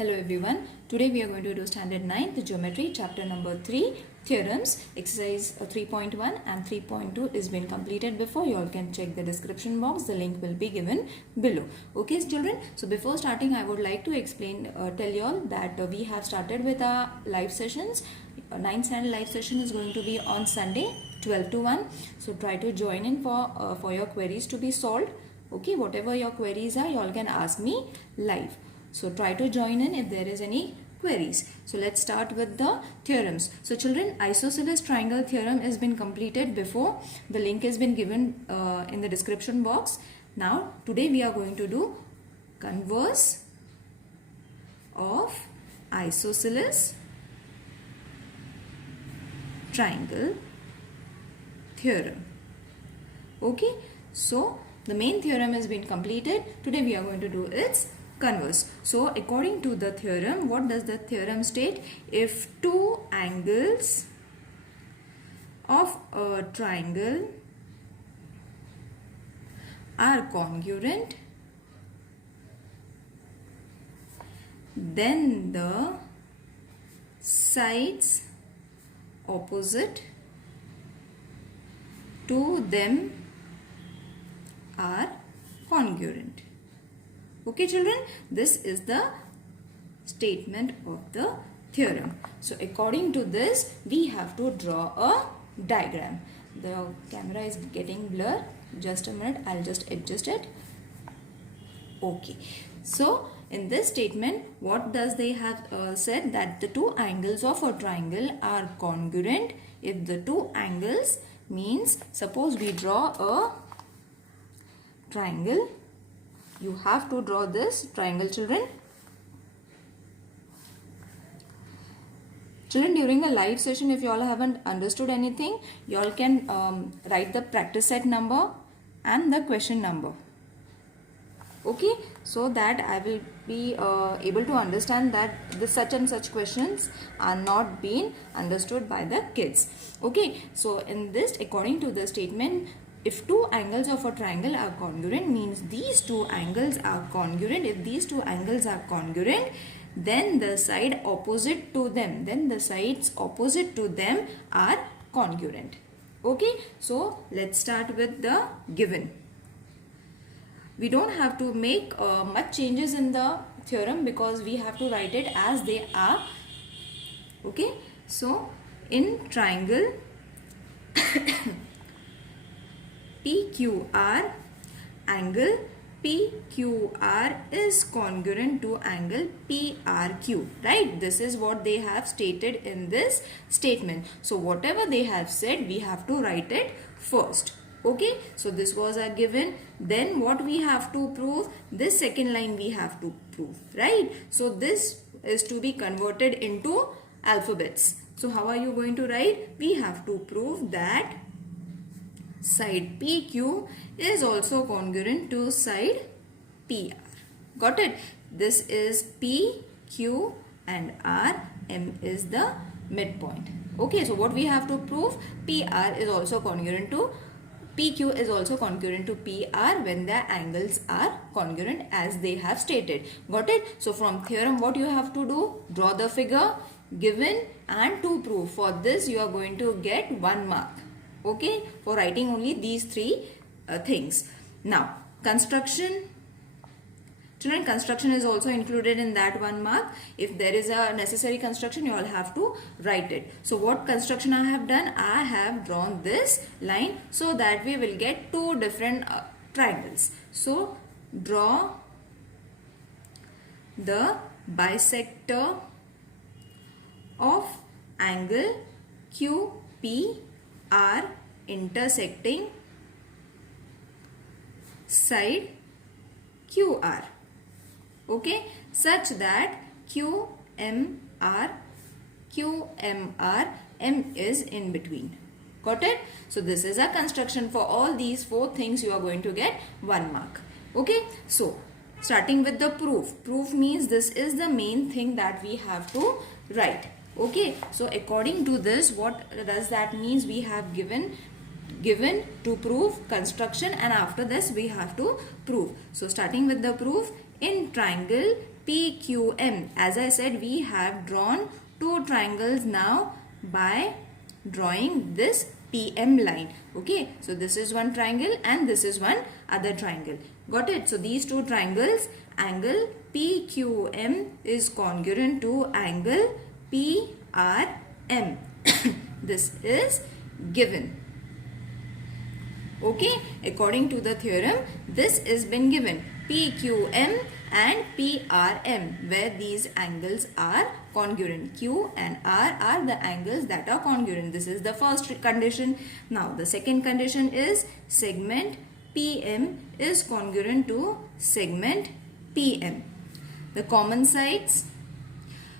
Hello everyone. Today we are going to do standard 9th geometry chapter number 3 theorems. Exercise 3.1 and 3.2 is been completed before. You all can check the description box. The link will be given below. Okay children. So before starting I would like to explain tell you all that we have started with our live sessions. 9th standard live session is going to be on Sunday 12 to 1. So try to join in for your queries to be solved. Okay, whatever your queries are, you all can ask me live. So try to join in if there is any queries. So let's start with the theorems. So children, isosceles triangle theorem has been completed before. The link has been given in the description box. Now today we are going to do converse of isosceles triangle theorem. Okay, so the main theorem has been completed. Today we are going to do its converse. So according to the theorem, what does the theorem state? If two angles of a triangle are congruent, then the sides opposite to them are congruent. Okay children, this is the statement of the theorem. So according to this, we have to draw a diagram. The camera is getting blur. Just a minute, I'll just adjust it. Okay. So in this statement, what does they have said? That the two angles of a triangle are congruent if the two angles means, suppose we draw a triangle. You have to draw this triangle, children. Children, during the live session, if you all haven't understood anything, you all can write the practice set number and the question number. Okay, so that I will be able to understand that such and such questions are not being understood by the kids. Okay, so in this, according to the statement, if two angles of a triangle are congruent, means these two angles are congruent. If these two angles are congruent, then the side opposite to them, are congruent. Okay, so let's start with the given. We don't have to make much changes in the theorem because we have to write it as they are. Okay, so in triangle PQR, angle PQR is congruent to angle PRQ, right? This is what they have stated in this statement. So whatever they have said, we have to write it first. Okay, so this was a given. Then what we have to prove? This second line we have to prove, right? So this is to be converted into alphabets. So how are you going to write? We have to prove that side PQ is also congruent to side PR. Got it? This is P, Q and R. M is the midpoint. Okay, so what we have to prove? PR is also congruent to PQ is also congruent to PR when the angles are congruent as they have stated. Got it? So from theorem, what you have to do? Draw the figure, given and to prove. For this you are going to get 1 mark. Okay, for writing only these three things. Now construction, children, construction is also included in that 1 mark. If there is a necessary construction, you all have to write it. So what construction I have done? I have drawn this line so that we will get two different triangles. So draw the bisector of angle QPR intersecting side QR. Okay, such that QMR, M is in between. Got it? So this is a construction. For all these 4 things you are going to get 1 mark. Okay, so starting with the proof. Proof means this is the main thing that we have to write. Okay, so according to this, what does that means? We have given to prove construction, and after this we have to prove. So starting with the proof, in triangle PQM. As I said, we have drawn two triangles now by drawing this PM line. Okay, so this is one triangle and this is one other triangle. Got it? So these two triangles, angle PQM is congruent to angle PRM. This is given. Okay, according to the theorem, this is been given, PQM and PRM, where these angles are congruent. Q and R are the angles that are congruent. This is the first condition. Now the second condition is segment PM is congruent to segment PM. The common sides.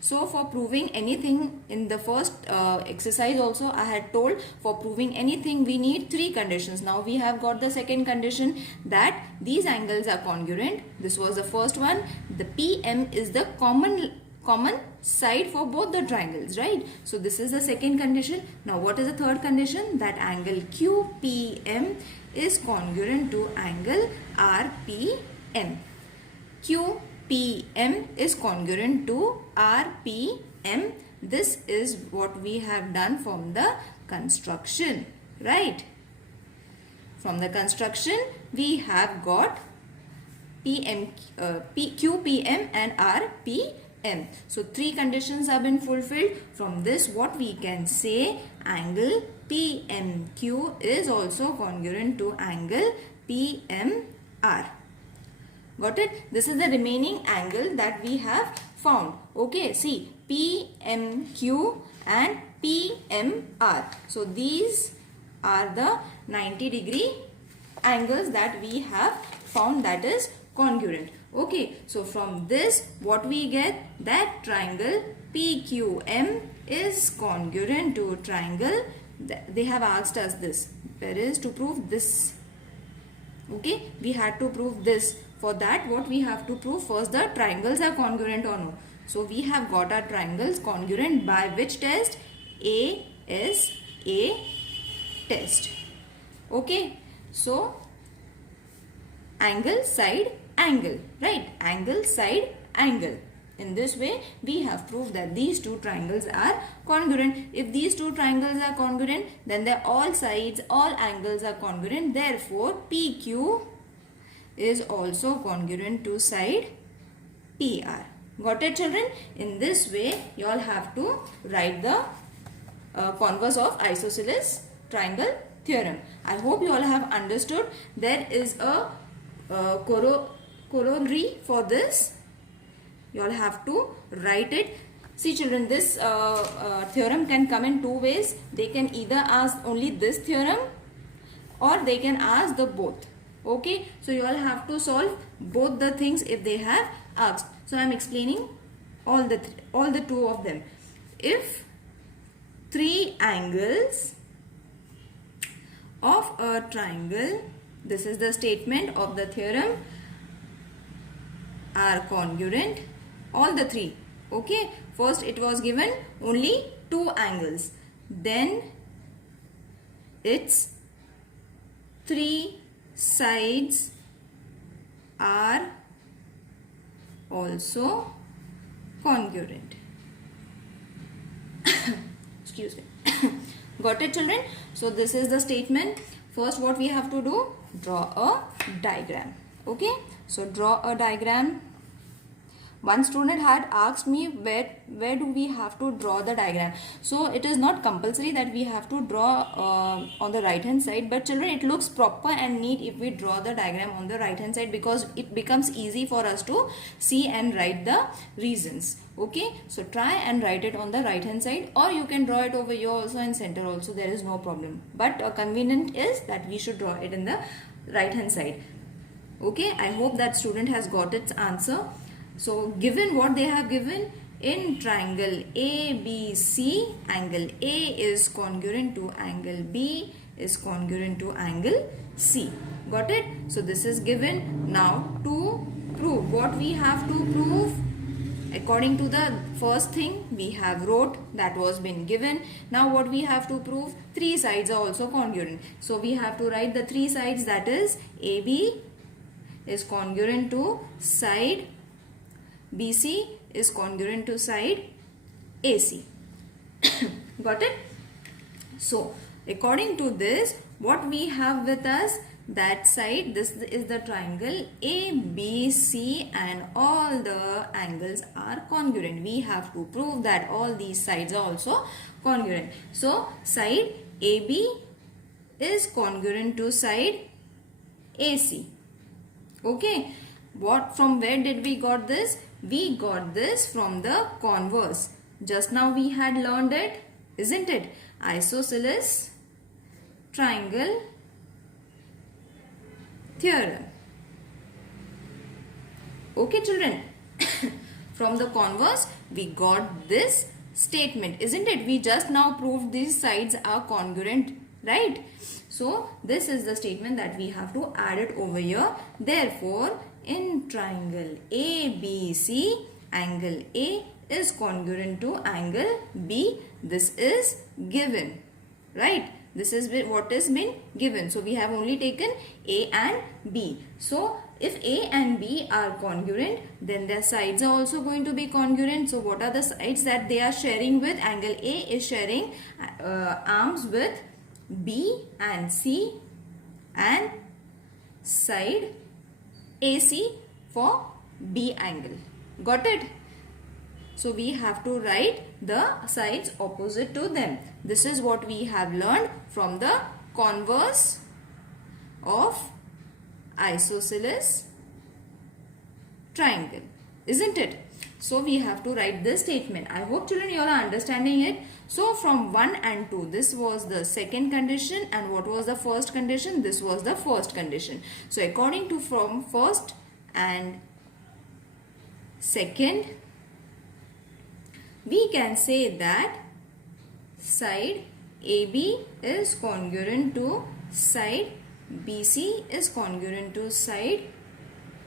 So for proving anything in the first exercise also I had told, for proving anything we need three conditions. Now we have got the second condition, that these angles are congruent. This was the first one. The PM is the common side for both the triangles, right? So this is the second condition. Now what is the third condition? That angle QPM is congruent to angle RPM. QPM is congruent to RPM. This is what we have done from the construction, right? From the construction we have got QPM and RPM. So three conditions have been fulfilled. From this what we can say, angle PMQ is also congruent to angle PMR. Got it? This is the remaining angle that we have found. Okay, see, PMQ and PMR. So these are the 90-degree angles that we have found, that is congruent. Okay, so from this what we get, that triangle PQM is congruent to triangle. They have asked us this, where is to prove this. Okay, we had to prove this. For that what we have to prove, first the triangles are congruent or no. So we have got our triangles congruent by which test? ASA test. Okay, so angle, side, angle, right? Angle, side, angle. In this way we have proved that these two triangles are congruent. If these two triangles are congruent, then all sides, all angles are congruent. Therefore PQ is also congruent to side PR. Got it, children? In this way you all have to write the converse of isosceles triangle theorem. I hope you all have understood. There is a corollary for this. You all have to write it. See children, this theorem can come in two ways. They can either ask only this theorem or they can ask the both. Okay, so you all have to solve both the things if they have asked. So I am explaining all the two of them. If three angles of a triangle, this is the statement of the theorem, are congruent, all the three. Okay, first it was given only two angles, then its three sides are also congruent. Excuse me. Got it, children? So this is the statement. First what we have to do, draw a diagram. Okay, so draw a diagram. One student had asked me where do we have to draw the diagram. So it is not compulsory that we have to draw on the right hand side, but children, it looks proper and neat if we draw the diagram on the right hand side, because it becomes easy for us to see and write the reasons. Okay, so try and write it on the right hand side, or you can draw it over here also and center also, there is no problem, but convenient is that we should draw it in the right hand side. Okay, I hope that student has got its answer. So given what they have given, in triangle ABC, angle A is congruent to angle B is congruent to angle C. Got it? So this is given. Now to prove, what we have to prove, according to the first thing we have wrote, that was been given. Now what we have to prove, three sides are also congruent. So we have to write the three sides, that is AB is congruent to side BC is congruent to side AC. Got it? So according to this, what we have with us, that side, this is the triangle ABC and all the angles are congruent. We have to prove that all these sides are also congruent. So side AB is congruent to side AC. Okay. From where did we got this? We got this from the converse. Just now we had learned it, isn't it? Isosceles triangle theorem. Okay children. From the converse we got this statement, isn't it? We just now proved these sides are congruent, right? So this is the statement that we have to add it over here. Therefore, in triangle ABC, angle A is congruent to angle B. This is given, right? This is what is been given. So we have only taken A and B. So if A and B are congruent, then their sides are also going to be congruent. So what are the sides that they are sharing with? Angle A is sharing arms with B and C, and side AC for B angle. Got it? So we have to write the sides opposite to them. This is what we have learned from the converse of isosceles triangle, isn't it? So we have to write this statement. I hope children you all are understanding it. So from 1 and 2, this was the second condition, and what was the first condition? This was the first condition. So according to from first and second, we can say that side AB is congruent to side BC is congruent to side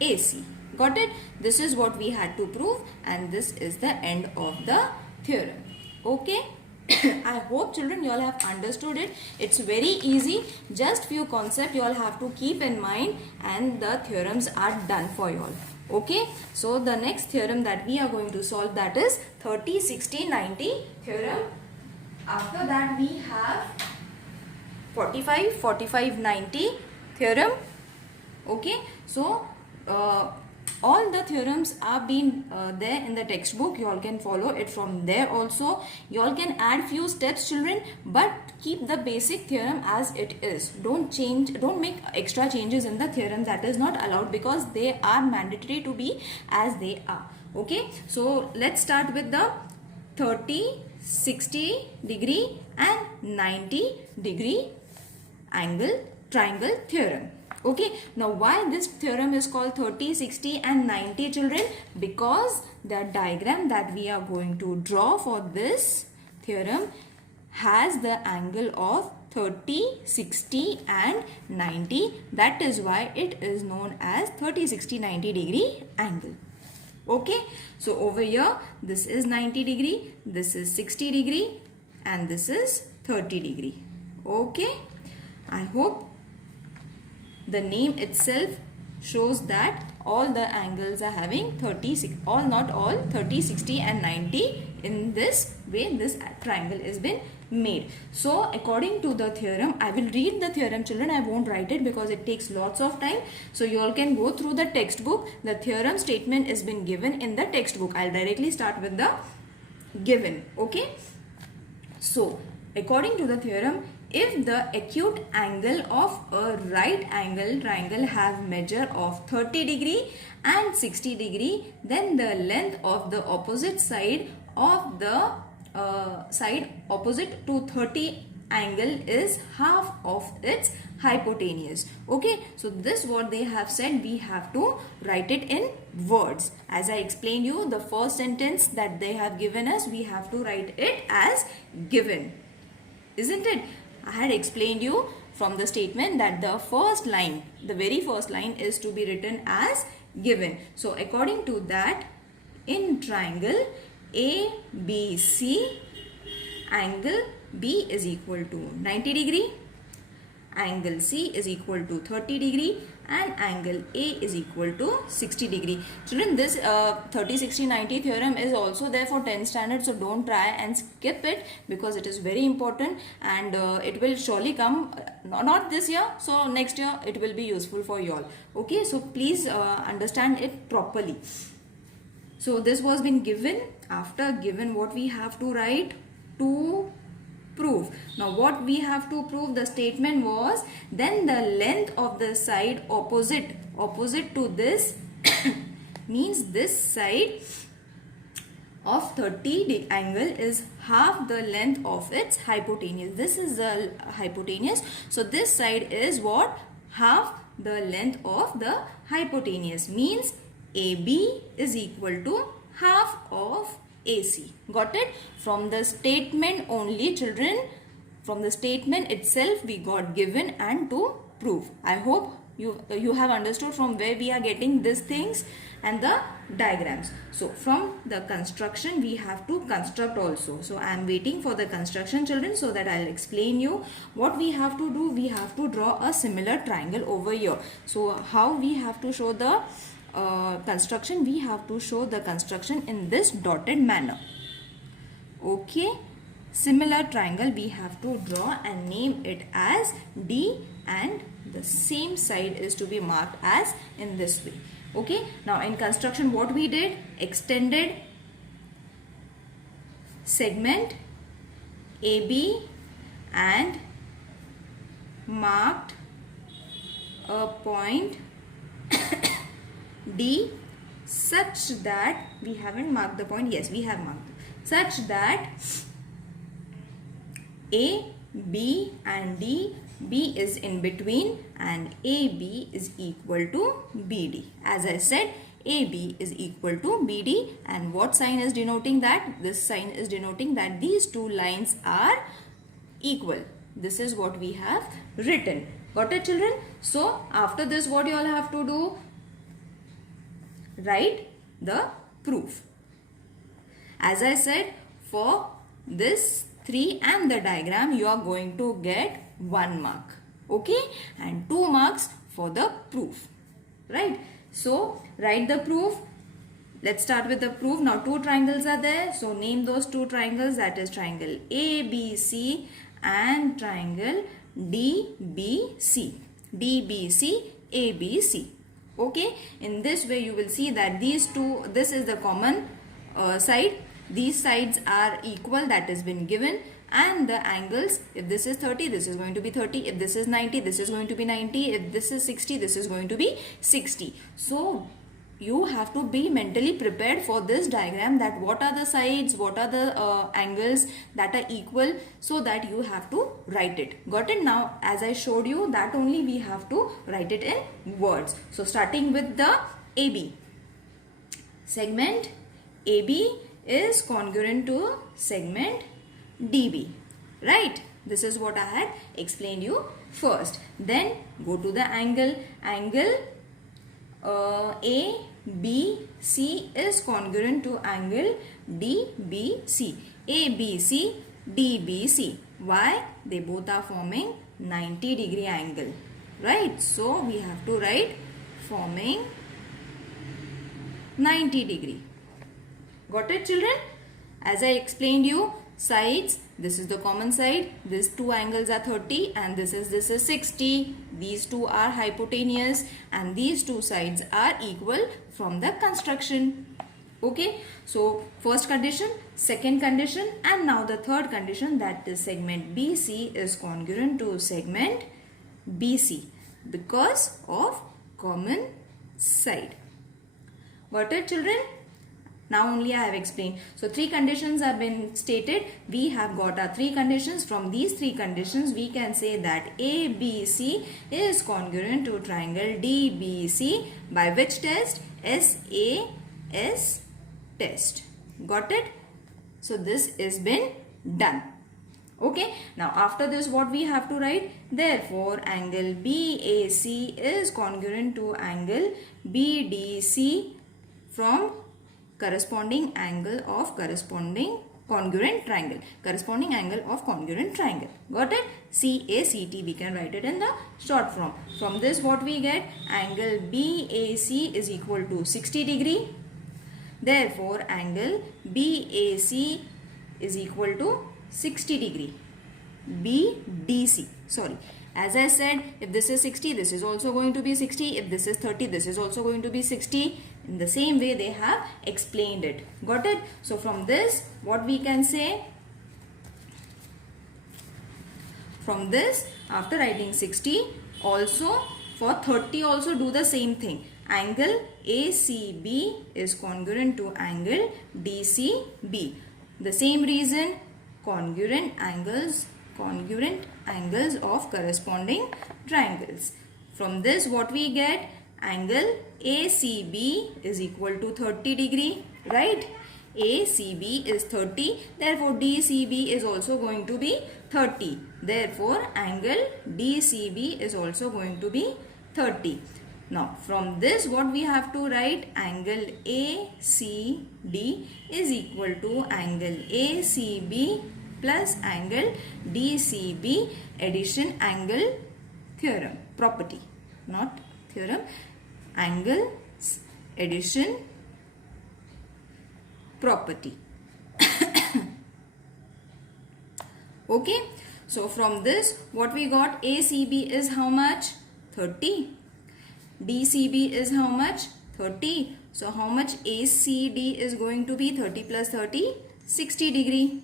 AC. Got it? This is what we had to prove, and this is the end of the theorem. Okay? I hope children you all have understood it. It's very easy. Just few concepts you all have to keep in mind, and the theorems are done for you all. Okay? So the next theorem that we are going to solve, that is 30, 60, 90 theorem. After that we have 45, 45, 90 theorem. Okay? So all the theorems are being there in the textbook. You all can follow it from there also. You all can add few steps children, but keep the basic theorem as it is. Don't make extra changes in the theorem. That is not allowed, because they are mandatory to be as they are. Okay, so let's start with the 30, 60 degree and 90 degree angle triangle theorem. Okay, now why this theorem is called 30, 60 and 90 children? Because the diagram that we are going to draw for this theorem has the angle of 30, 60 and 90. That is why it is known as 30, 60, 90 degree angle. Okay, so over here this is 90 degree, this is 60 degree and this is 30 degree. Okay, I hope the name itself shows that all the angles are having 30, not all, 30, 60 and 90. In this way this triangle has been made. So according to the theorem, I will read the theorem children. I won't write it because it takes lots of time. So you all can go through the textbook. The theorem statement has been given in the textbook. I'll directly start with the given. Okay. So according to the theorem, if the acute angle of a right angle triangle have measure of 30 degree and 60 degree, then the length of the opposite side of the side opposite to 30 angle is half of its hypotenuse. Okay, so this what they have said, we have to write it in words. As I explained you, the first sentence that they have given us, we have to write it as given, isn't it? I had explained you from the statement that the first line, the very first line is to be written as given. So according to that, in triangle ABC, angle B is equal to 90 degree, angle C is equal to 30 degree and angle A is equal to 60 degree. Children, this 30, 60, 90 theorem is also there for 10th standard, so don't try and skip it because it is very important and it will surely come, not this year, so next year it will be useful for you all. Okay, so please understand it properly. So this was been given. After given, what we have to write? To prove. Now what we have to prove? The statement was, then the length of the side opposite to this means this side of 30 angle is half the length of its hypotenuse. This is the hypotenuse. So this side is what? Half the length of the hypotenuse, means AB is equal to half of AC. Got it? From the statement only, children, from the statement itself we got given and to prove. I hope you have understood from where we are getting these things and the diagrams. So from the construction we have to construct also. So I am waiting for the construction, children, so that I'll explain you what we have to do. We have to draw a similar triangle over here. So how we have to show the construction? We have to show the construction in this dotted manner. Okay, similar triangle we have to draw and name it as D, and the same side is to be marked as in this way. Okay, now in construction what we did? Extended segment AB and marked a point D such that, we haven't marked the point, yes we have marked, such that A, B and D, B is in between and AB is equal to BD. As I said, AB is equal to BD, and what sign is denoting that? This sign is denoting that these two lines are equal. This is what we have written. Got it, children? So after this what you all have to do? Write the proof. As I said, for this 3 and the diagram you are going to get 1 mark. Okay, and 2 marks for the proof. Right? So write the proof. Let's start with the proof. Now 2 triangles are there. So name those 2 triangles, that is triangle ABC and triangle DBC. DBC, ABC. Okay, in this way you will see that these two, this is the common side. These sides are equal, that has been given, and the angles, if this is 30, this is going to be 30. If this is 90, this is going to be 90. If this is 60, this is going to be 60. So you have to be mentally prepared for this diagram, that what are the sides, what are the angles that are equal, so that you have to write it. Got it? Now as I showed you, that only we have to write it in words. So starting with the AB. Segment AB is congruent to segment DB. Right? This is what I had explained you first. Then go to the angle. Angle ABC is congruent to angle DBC. ABC, DBC. Why? They both are forming 90 degree angle. Right? So we have to write forming 90 degree. Got it, children? As I explained you, sides, this is the common side, these 2 angles are 30 and this is 60. These 2 are hypotenuse and these 2 sides are equal from the construction. Okay, so first condition, second condition, and now the third condition, that is segment BC is congruent to segment BC because of common side. Got it, children? Now only I have explained. So 3 conditions have been stated. We have got our 3 conditions. From these 3 conditions, we can say that ABC is congruent to triangle DBC by which test? SAS test. Got it? So this is been done. Okay. Now after this, what we have to write? Therefore, angle BAC is congruent to angle BDC from corresponding angle of corresponding congruent triangle, corresponding angle of congruent triangle. Got it? CACT, we can write it in the short form. From this what we get? Angle BAC is equal to 60 degree. Therefore, angle BAC is equal to 60 degree. BDC, sorry. As I said, if this is 60, this is also going to be 60. If this is 30, this is also going to be 60. In the same way, they have explained it. Got it? So, from this, what we can say? From this, after writing 60, also for 30 also do the same thing. Angle ACB is congruent to angle DCB. The same reason, congruent angles of corresponding triangles. From this what we get? Angle ACB is equal to 30 degree, right? ACB is 30, therefore DCB is also going to be 30. Therefore angle DCB is also going to be 30. Now from this what we have to write? Angle ACD is equal to angle ACB plus angle DCB, addition angle theorem, property, not theorem, angle addition property. Okay, so from this what we got? ACB is how much? 30. DCB is how much? 30. So how much ACD is going to be? 30 plus 30, 60 degree.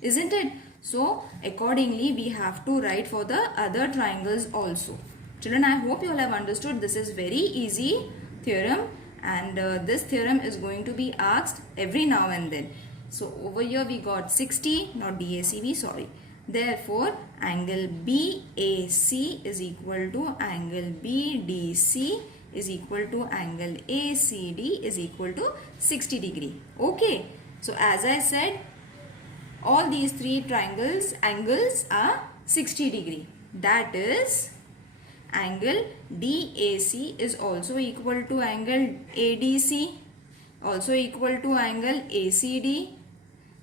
Isn't it? So accordingly we have to write for the other triangles also. Children, I hope you all have understood. This is very easy theorem, and this theorem is going to be asked every now and then. So over here we got 60, not DACB, sorry. Therefore angle BAC is equal to angle BDC is equal to angle ACD is equal to 60 degree. Okay. So as I said, all these three triangles angles are 60 degree. That is, angle DAC is also equal to angle ADC, also equal to angle ACD,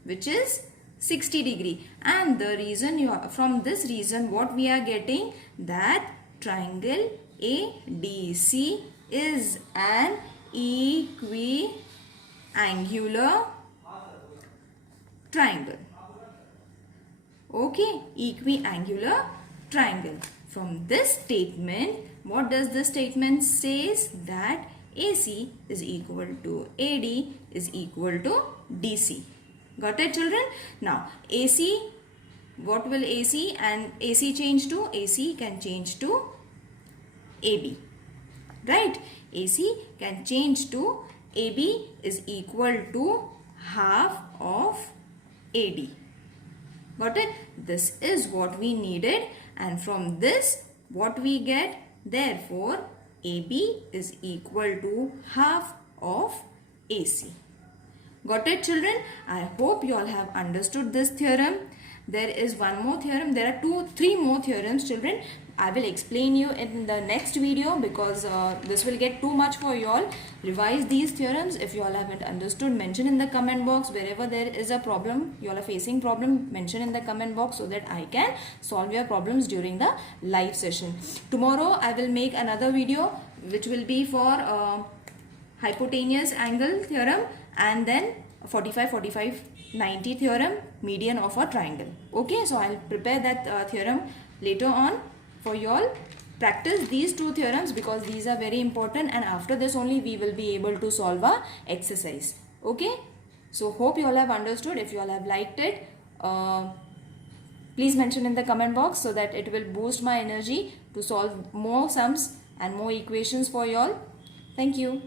which is 60 degree. And the reason from this reason what we are getting, that triangle ADC is an equiangular triangle. Okay, equiangular triangle. From this statement, what does this statement says? That AC is equal to AD is equal to DC. Got it, children? Now AC, what will AC and AC change to? AC can change to AB, right? AC can change to AB is equal to half of AD. Got it? This is what we needed, and from this what we get? Therefore AB is equal to half of AC. Got it, children? I hope you all have understood this theorem. There is one more theorem. There are three more theorems, children. I will explain you in the next video, because this will get too much for you all. Revise these theorems. If you all haven't understood, mention in the comment box. Wherever there is a problem, you all are facing problem, mention in the comment box so that I can solve your problems during the live session. Tomorrow I will make another video which will be for hypotenuse angle theorem, and then 45-90 theorem, median of a triangle. Okay, so I'll prepare that theorem later on for you all. Practice these two theorems because these are very important, and after this only we will be able to solve a exercise. Okay, so hope you all have understood. If you all have liked it, please mention in the comment box so that it will boost my energy to solve more sums and more equations for you all. Thank you.